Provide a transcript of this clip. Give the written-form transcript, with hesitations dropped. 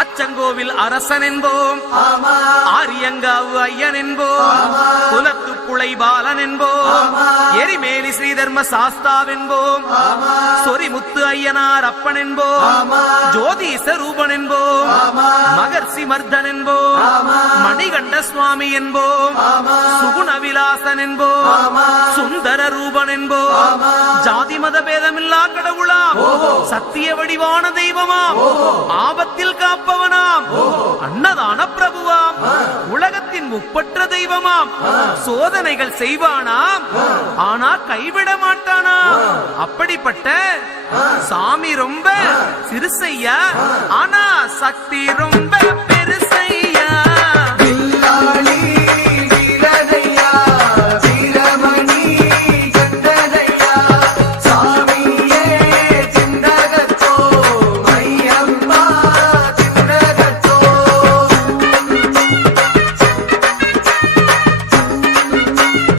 அச்சங்கோவில் அரசன் என்போம், ஆரியங்காவு ஐயன் என்போம், குலத்துப்புளை பாலன் என்போம், எரிமேலி ஸ்ரீதர்ம சாஸ்தாவென்போம், சொரிமுத்து ஐயனார் அப்பன் என்போம், ஜோதிச ரூபன் என்போம், மகர்ஷி மர்தன் என்போம், மணிகண்ட சுவாமி என்போம், சுகுணவிலாசன் என்போம், சுந்தர ரூபன் என்போம், ஜாதி மத பேதமில்லா கடவுளாம், சத்திய வடிவான தெய்வமாம், ஆபத்தில் காப்பவனாம், அன்னதான பிரபுவாம், உலகத்தின் முப்பற்ற தெய்வமாம், சோதனைகள் செய்வானாம், ஆனா கைவிட மாட்டானாம். அப்படிப்பட்ட சாமி ரொம்ப சிறுசையா, ஆனா சக்தி